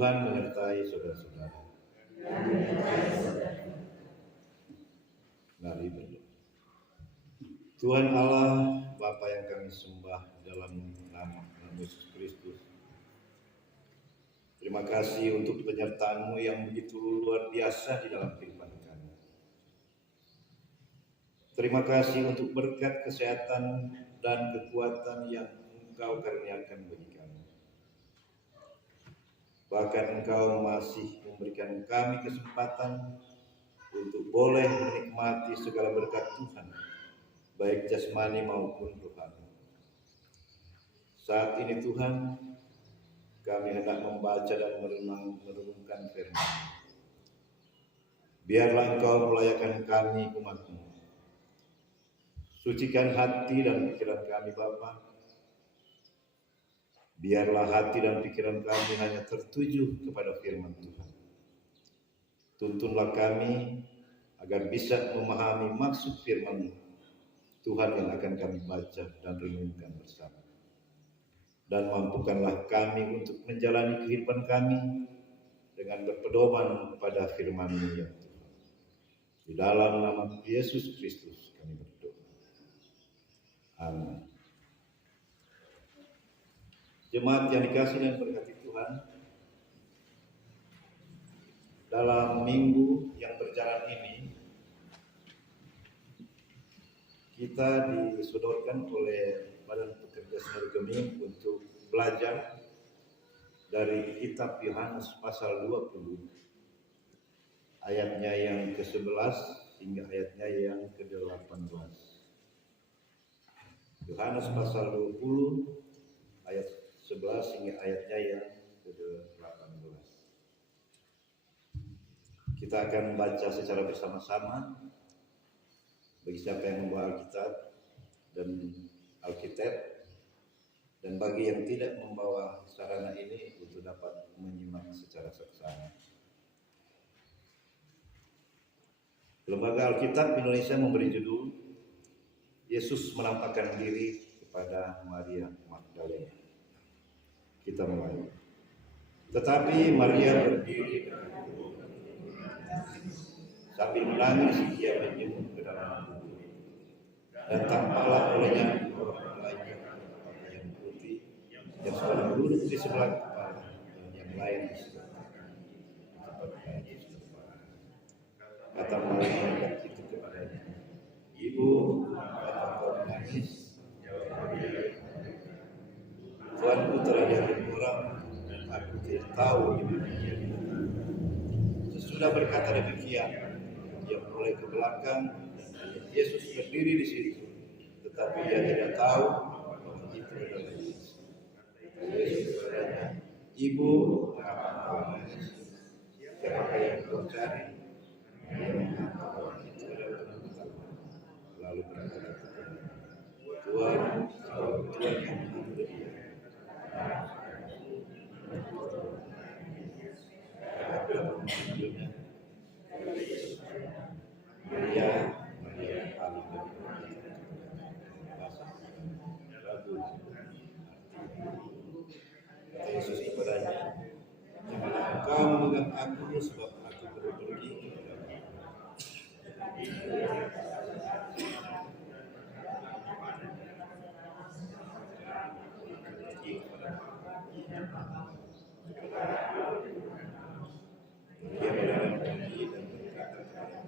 Tuhan menyertai saudara-saudara. Mari berdoa. Tuhan Allah, Bapa yang kami sembah dalam nama Yesus Kristus, terima kasih untuk penyertaan-Mu yang begitu luar biasa di dalam kehidupan kami. Terima kasih untuk berkat kesehatan dan kekuatan yang Engkau karuniakan bagi kami. Bahkan Engkau masih memberikan kami kesempatan untuk boleh menikmati segala berkat Tuhan, baik jasmani maupun rohani. Saat ini Tuhan, kami hendak membaca dan merenungkan firman. Biarlah Engkau melayakan kami umat-Mu. Sucikan hati dan pikiran kami Bapa. Biarlah hati dan pikiran kami hanya tertuju kepada firman Tuhan. Tuntunlah kami agar bisa memahami maksud firman Tuhan yang akan kami baca dan renungkan bersama. Dan mampukanlah kami untuk menjalani kehidupan kami dengan berpedoman pada firman-Mu ya Tuhan. Di dalam nama Yesus Kristus kami berdoa. Amin. Jemaat yang dikasihi dan berkati Tuhan, dalam minggu yang berjalan ini kita disodorkan oleh Badan Pekerja Sinergemi untuk belajar dari kitab Yohanes pasal 20 ayatnya yang ke-11 hingga ayatnya yang ke-18. Yohanes pasal 20 ayat 11 hingga ayatnya yang ke-18. Kita akan baca secara bersama-sama. Bagi siapa yang membawa Alkitab dan bagi yang tidak membawa sarana ini untuk dapat menyimak secara seksama. Lembaga Alkitab Indonesia memberi judul Yesus menampakkan diri kepada Maria Magdalena. Kita mulai. Tetapi Maria berdiri sambil menangis, ia menjenguk ke dalam kubur. Dan tampaklah olehnya dua orang lainnya berpakaian putih yang seorang duduk di sebelah kepala dan yang lain di sebelah kanan. Kata malaikat itu kepadanya, "Ibu, kenapa kau menangis?" "Tuanku telah diambil orang dan aku tidak tahu di mana ia diletakkan." Sesudah berkata demikian, ia menoleh ke belakang dan Yesus berdiri di situ, tetapi ia tidak tahu bahwa itu adalah Yesus. Yesus bertanya, "Ibu, kenapa kau menangis? Siapakah yang kau cari?" Ia mengatakan, "Itu adalah teman-teman." Lalu berkata kepadanya, "Tuhan, kalau Tuhan yang mengambil dia." Maria paling kata Yesus kepadanya, "Janganlah engkau memegang aku sebab aku perlu pergi kepada Dia berjalan pergi dan berkata kepada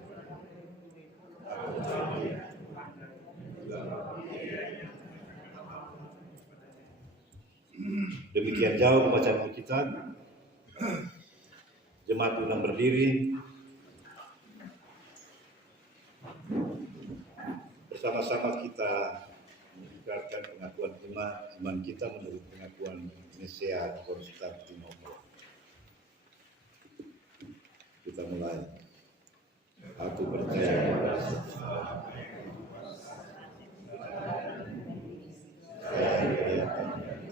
aku cari juga. Demikian jauh bacaan kita. Jemaat undang berdiri. Bersama-sama kita mendengarkan pengakuan iman kita menurut pengakuan Nicea Konstantinopel. Kita mulai. Aku percaya pada saya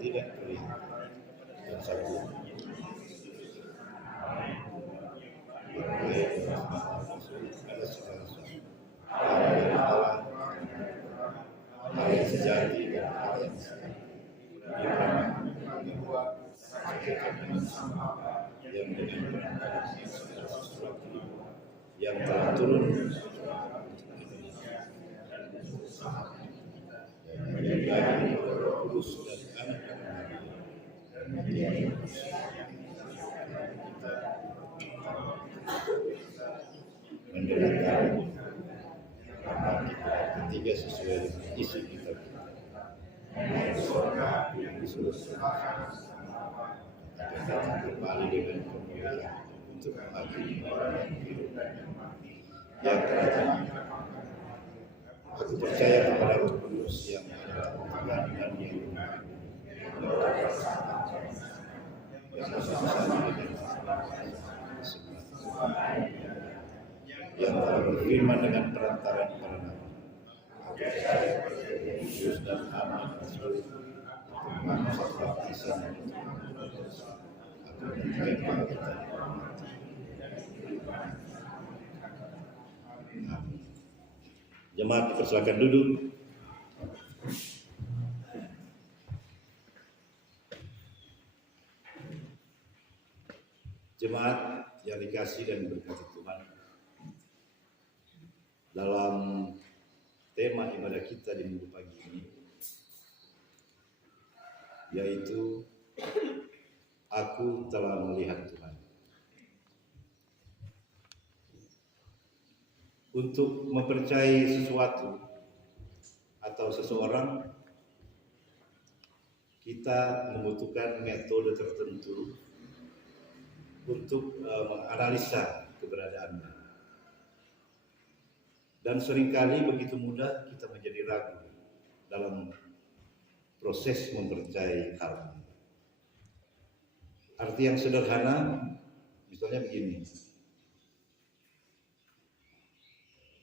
tidak terlihat dan satu ada segala sesuatu dari Allah, hal yang sejati dan hal yang sejati. Dia yang telah turun dari Roh Kudus dan Anak mendengarkan ketiga sesuai dengan isi kitab akan kembali dengan kemuliaan untuk menghakimi orang yang hidup yang telah. Aku percaya kepada Roh Kudus yang adalah Tuhan dan yang yang telah berfirman dengan perantaran para nabi. Aku percaya kepada Roh Kudus dan aman seluruh bangsa baptisan. Aku percaya kepada kita. Jemaat dipersilakan duduk. Jemaat yang dikasihi dan diberkati Tuhan, dalam tema ibadah kita di minggu pagi ini, yaitu Aku telah melihat Tuhan. Untuk mempercayai sesuatu atau seseorang, kita membutuhkan metode tertentu untuk menganalisa keberadaannya. Dan seringkali begitu mudah kita menjadi ragu dalam proses mempercayai hal. Arti yang sederhana, misalnya begini.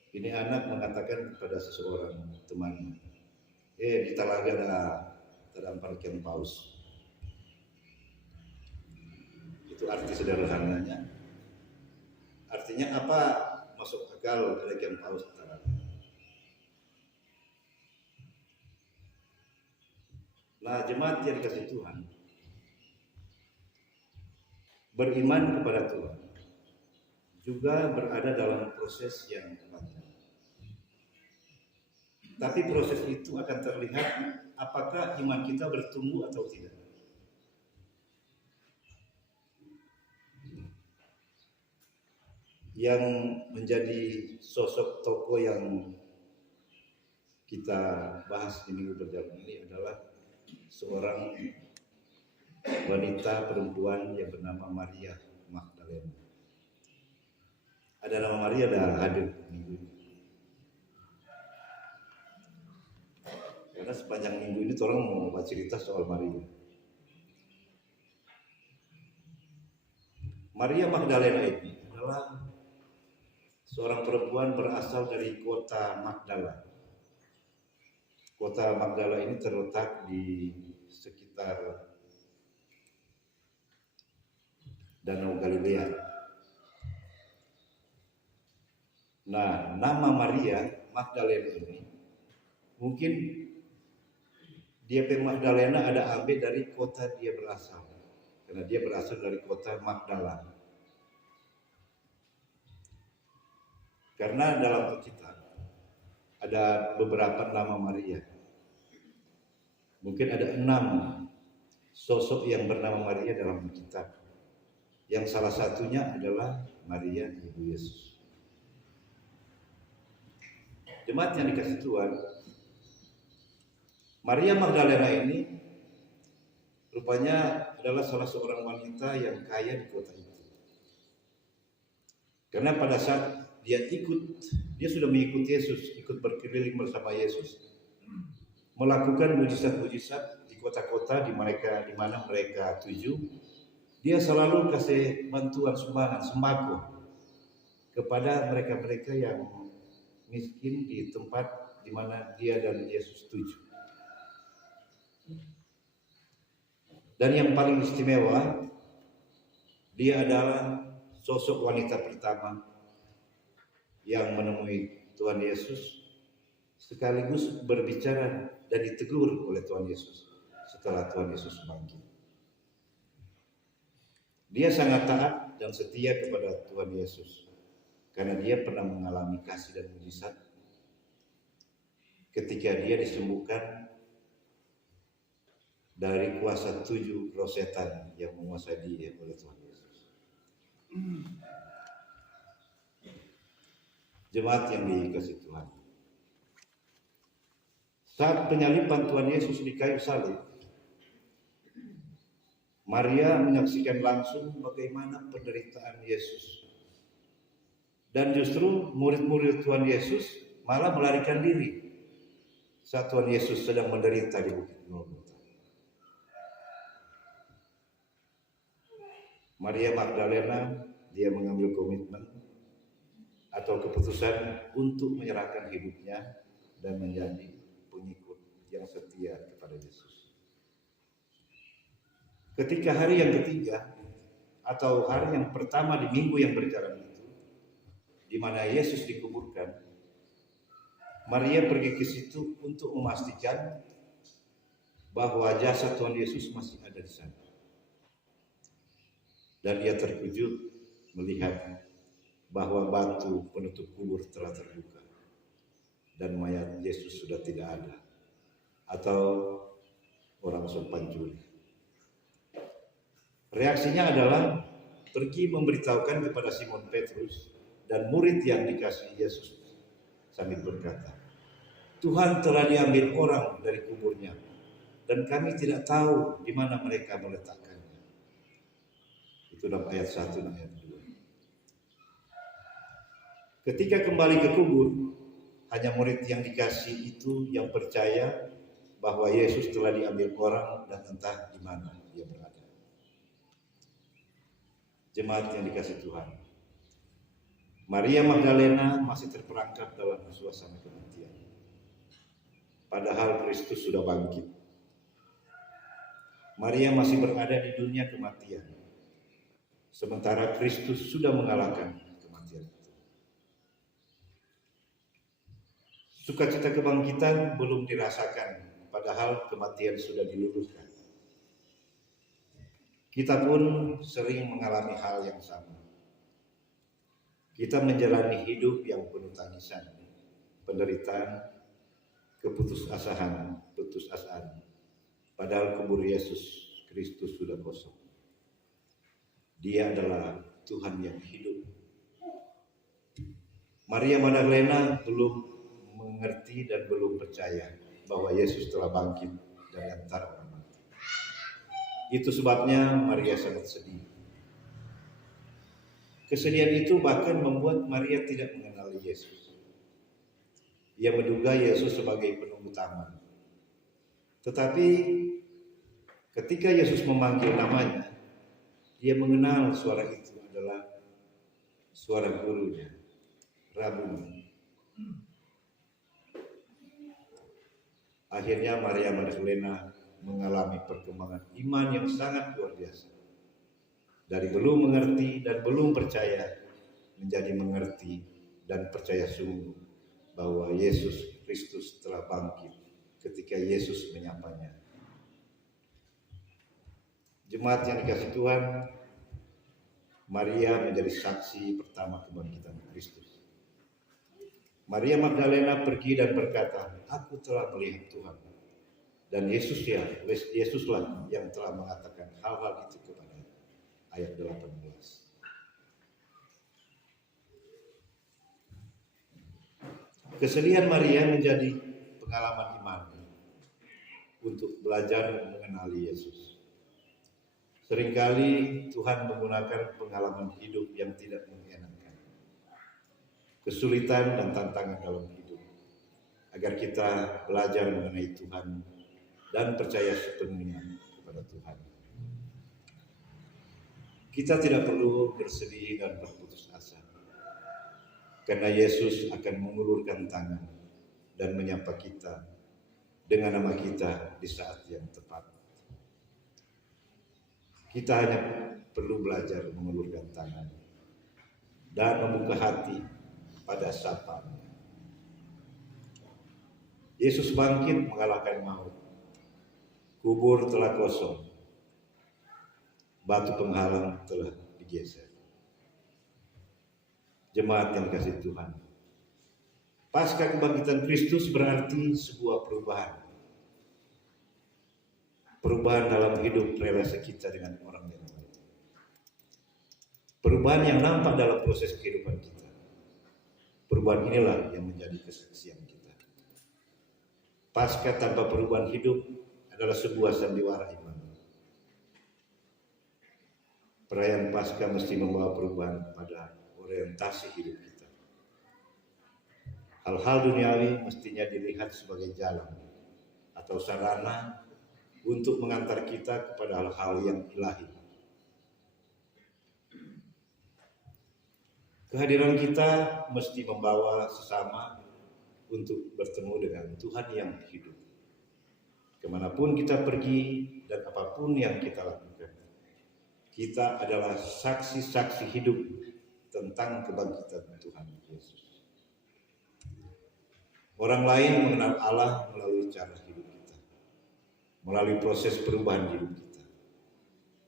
Ini anak mengatakan kepada seseorang teman, di Talaga terdampar kem paus. Itu arti sederhananya. Artinya apa? Masuk akal ada kem paus di Talaga. Nah, jemaat yang dikasih Tuhan, beriman kepada Tuhan juga berada dalam proses yang panjang. Tapi proses itu akan terlihat apakah iman kita bertumbuh atau tidak. Yang menjadi sosok tokoh yang kita bahas di minggu berjalan ini adalah seorang wanita perempuan yang bernama Maria Magdalena. Ada nama Maria dah hadir minggu ini. Karena sepanjang minggu ini orang mau baca cerita soal Maria. Maria Magdalena ini adalah seorang perempuan berasal dari kota Magdala. Kota Magdala ini terletak di sekitar Danau Galilea. Nah, nama Maria Magdalena ini mungkin dia Magdalena ada ambil dari kota dia berasal, karena dia berasal dari kota Magdala. Karena dalam Alkitab ada beberapa nama Maria. Mungkin ada 6 sosok yang bernama Maria dalam Alkitab. Yang salah satunya adalah Maria Ibu Yesus. Jemaat yang dikasih Tuhan, Maria Magdalena ini rupanya adalah salah seorang wanita yang kaya di kota itu. Karena pada saat dia sudah mengikuti Yesus, ikut berkeliling bersama Yesus, melakukan mujizat-mujizat di kota-kota di mana mereka tuju. Dia selalu kasih bantuan sumbangan sembako kepada mereka-mereka yang miskin di tempat di mana dia dan Yesus tuju. Dan yang paling istimewa, dia adalah sosok wanita pertama yang menemui Tuhan Yesus sekaligus berbicara dan ditegur oleh Tuhan Yesus setelah Tuhan Yesus bangkit. Dia sangat taat dan setia kepada Tuhan Yesus karena dia pernah mengalami kasih dan mujizat ketika dia disembuhkan dari kuasa 7 roh setan yang menguasai dia oleh Tuhan Yesus. Jemaat yang dikasihi Tuhan, saat penyaliban Tuhan Yesus di kayu salib, Maria menyaksikan langsung bagaimana penderitaan Yesus. Dan justru murid-murid Tuhan Yesus malah melarikan diri saat Tuhan Yesus sedang menderita di Bukit Golgota. Maria Magdalena, dia mengambil komitmen atau keputusan untuk menyerahkan hidupnya dan menjadi pengikut yang setia kepada Yesus. Ketika hari yang ketiga atau hari yang pertama di minggu yang berjalan itu, di mana Yesus dikuburkan, Maria pergi ke situ untuk memastikan bahwa jasad Tuhan Yesus masih ada di sana. Dan dia terkejut melihat bahwa batu penutup kubur telah terbuka dan mayat Yesus sudah tidak ada, atau orang sopan curi. Reaksinya adalah pergi memberitahukan kepada Simon Petrus dan murid yang dikasihi Yesus sambil berkata, Tuhan telah diambil orang dari kuburnya dan kami tidak tahu di mana mereka meletakkannya. Itu dalam ayat 1 dan ayat 2. Ketika kembali ke kubur, hanya murid yang dikasihi itu yang percaya bahwa Yesus telah diambil orang dan entah di mana dia berada. Jemaat yang dikasihi Tuhan, Maria Magdalena masih terperangkap dalam suasana kematian. Padahal Kristus sudah bangkit. Maria masih berada di dunia kematian, sementara Kristus sudah mengalahkan kematian itu. Sukacita kebangkitan belum dirasakan, padahal kematian sudah diluluhkan. Kita pun sering mengalami hal yang sama. Kita menjalani hidup yang penuh tangisan, penderitaan, keputusasaan, padahal kubur Yesus Kristus sudah kosong. Dia adalah Tuhan yang hidup. Maria Magdalena belum mengerti dan belum percaya bahwa Yesus telah bangkit dari antara orang mati. Itu sebabnya Maria sangat sedih. Kesedihan itu bahkan membuat Maria tidak mengenali Yesus. Ia menduga Yesus sebagai penunggu taman. Tetapi ketika Yesus memanggil namanya, dia mengenal suara itu adalah suara gurunya, Rabuni. Akhirnya Maria Magdalena mengalami perkembangan iman yang sangat luar biasa. Dari belum mengerti dan belum percaya menjadi mengerti dan percaya sungguh bahwa Yesus Kristus telah bangkit ketika Yesus menyapanya. Jemaat yang dikasihi Tuhan, Maria menjadi saksi pertama kebangkitan Kristus. Maria Magdalena pergi dan berkata, aku telah melihat Tuhan. Dan Yesuslah yang telah mengatakan hal-hal itu kepada ayat 18. Kesedihan Maria menjadi pengalaman iman untuk belajar mengenali Yesus. Seringkali Tuhan menggunakan pengalaman hidup yang tidak mengenakan, kesulitan dan tantangan dalam hidup, agar kita belajar mengenai Tuhan dan percaya sepenuhnya kepada Tuhan. Kita tidak perlu bersedih dan berputus asa, karena Yesus akan mengulurkan tangan dan menyapa kita dengan nama kita di saat yang tepat. Kita hanya perlu belajar mengulurkan tangan dan membuka hati pada sapaan. Yesus bangkit mengalahkan maut. Kubur telah kosong. Batu penghalang telah digeser. Jemaat yang dikasihi Tuhan, pasca kebangkitan Kristus berarti sebuah perubahan. Perubahan dalam hidup relasi kita dengan orang yang lain. Perubahan yang nampak dalam proses kehidupan kita. Perubahan inilah yang menjadi kesaksian kita. Pasca tanpa perubahan hidup adalah sebuah sandiwara iman. Perayaan Pasca mesti membawa perubahan pada orientasi hidup kita. Hal-hal duniawi mestinya dilihat sebagai jalan atau sarana untuk mengantar kita kepada hal-hal yang ilahi. Kehadiran kita mesti membawa sesama untuk bertemu dengan Tuhan yang hidup. Kemanapun kita pergi dan apapun yang kita lakukan, kita adalah saksi-saksi hidup tentang kebangkitan Tuhan Yesus. Orang lain mengenal Allah melalui cara hidup kita, melalui proses perubahan hidup kita.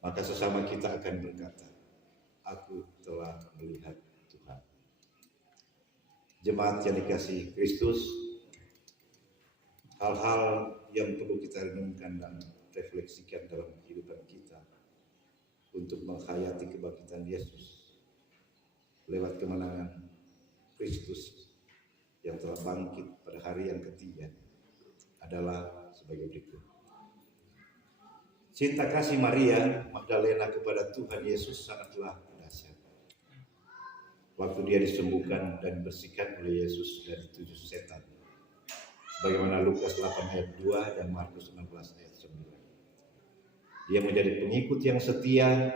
Maka sesama kita akan berkata, aku telah melihat Tuhan. Jemaat yang dikasihi Kristus, hal-hal yang perlu kita renungkan dan refleksikan dalam kehidupan kita untuk menghayati kebangkitan Yesus lewat kemenangan Kristus yang telah bangkit pada hari yang ketiga adalah sebagai berikut. Cinta kasih Maria Magdalena kepada Tuhan Yesus sangatlah dahsyat. Waktu dia disembuhkan dan dibersihkan oleh Yesus dari 7 setan. Bagaimana Lukas 8 ayat 2 dan Markus 16 ayat 9. Dia menjadi pengikut yang setia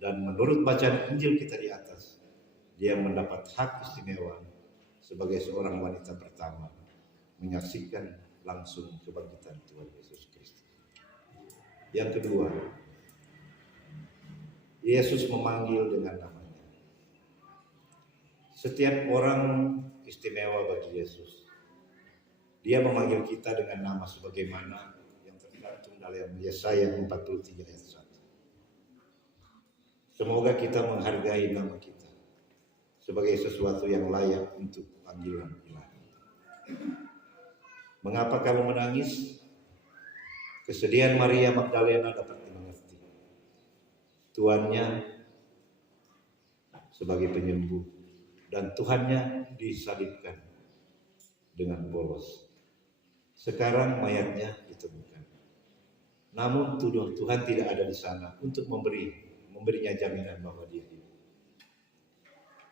dan menurut bacaan Injil kita di atas, dia mendapat hak istimewa sebagai seorang wanita pertama menyaksikan langsung kebangkitan Tuhan Yesus Kristus. Yang kedua, Yesus memanggil dengan namanya. Setiap orang istimewa bagi Yesus. Dia memanggil kita dengan nama sebagaimana yang tercantum dalam Yesaya 43 ayat 1. Semoga kita menghargai nama kita sebagai sesuatu yang layak untuk panggilan ilahi. Mengapa kamu menangis? Kesedihan Maria Magdalena dapat dimengerti. Tuannya sebagai penyembuh dan Tuhannya disalibkan dengan polos. Sekarang mayatnya ditemukan. Namun Tuhan tidak ada di sana untuk memberinya jaminan bahwa dia hidup.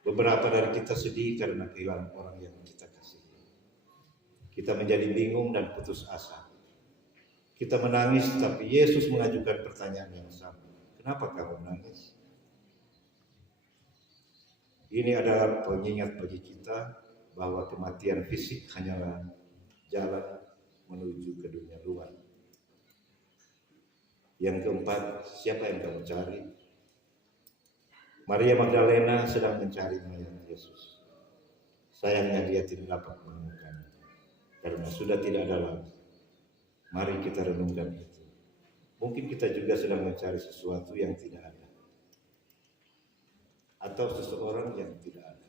Beberapa dari kita sedih karena kehilangan orang yang kita kasihi. Kita menjadi bingung dan putus asa. Kita menangis, tapi Yesus mengajukan pertanyaan yang sama. Kenapa kamu menangis? Ini adalah pengingat bagi kita bahwa kematian fisik hanyalah jalan menuju ke dunia luar. Yang keempat, siapa yang kamu cari? Maria Magdalena sedang mencari mayat Yesus. Sayangnya dia tidak dapat menemukan karena sudah tidak ada lagi. Mari kita renungkan itu. Mungkin kita juga sedang mencari sesuatu yang tidak ada, atau seseorang yang tidak ada.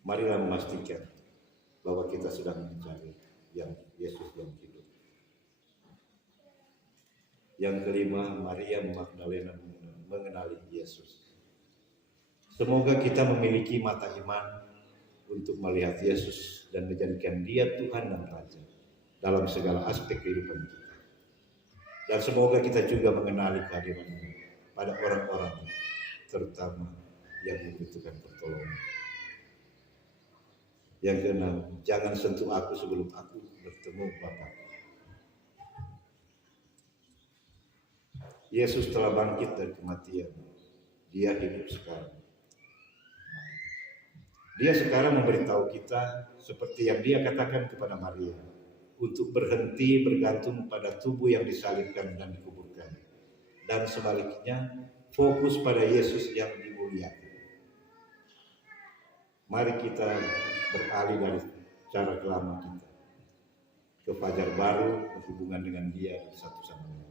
Marilah memastikan bahwa kita sedang mencari yang Yesus yang hidup. Yang kelima, Maria Magdalena mengenali Yesus. Semoga kita memiliki mata iman untuk melihat Yesus dan menjadikan Dia Tuhan dan Raja dalam segala aspek kehidupan kita. Dan semoga kita juga mengenali kehadiran-Nya pada orang-orang terutama yang membutuhkan pertolongan. Yang keenam, jangan sentuh aku sebelum aku bertemu Bapa. Yesus telah bangkit dari kematian. Dia hidup sekarang. Dia sekarang memberitahu kita seperti yang dia katakan kepada Maria, untuk berhenti bergantung pada tubuh yang disalibkan dan dikuburkan. Dan sebaliknya, fokus pada Yesus yang dimuliakan. Mari kita beralih dari cara lama kita ke fajar baru, berhubungan dengan Dia satu sama lain.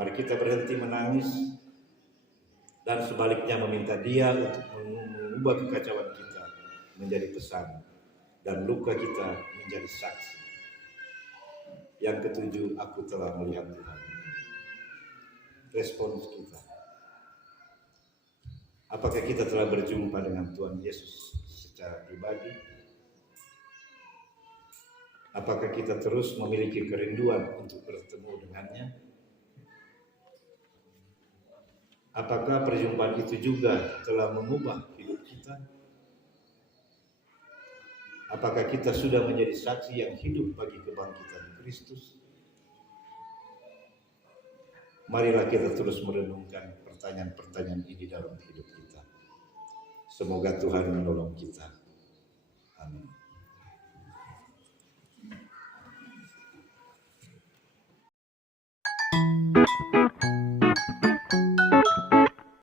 Mari kita berhenti menangis dan sebaliknya meminta Dia untuk mengubah kekacauan kita menjadi pesan dan luka kita menjadi saksi. Yang ketujuh, aku telah melihat Tuhan. Respons kita. Apakah kita telah berjumpa dengan Tuhan Yesus secara pribadi? Apakah kita terus memiliki kerinduan untuk bertemu dengannya? Apakah perjumpaan itu juga telah mengubah hidup kita? Apakah kita sudah menjadi saksi yang hidup bagi kebangkitan Kristus? Marilah kita terus merenungkan pertanyaan-pertanyaan ini dalam hidup kita. Semoga Tuhan menolong kita. Amin.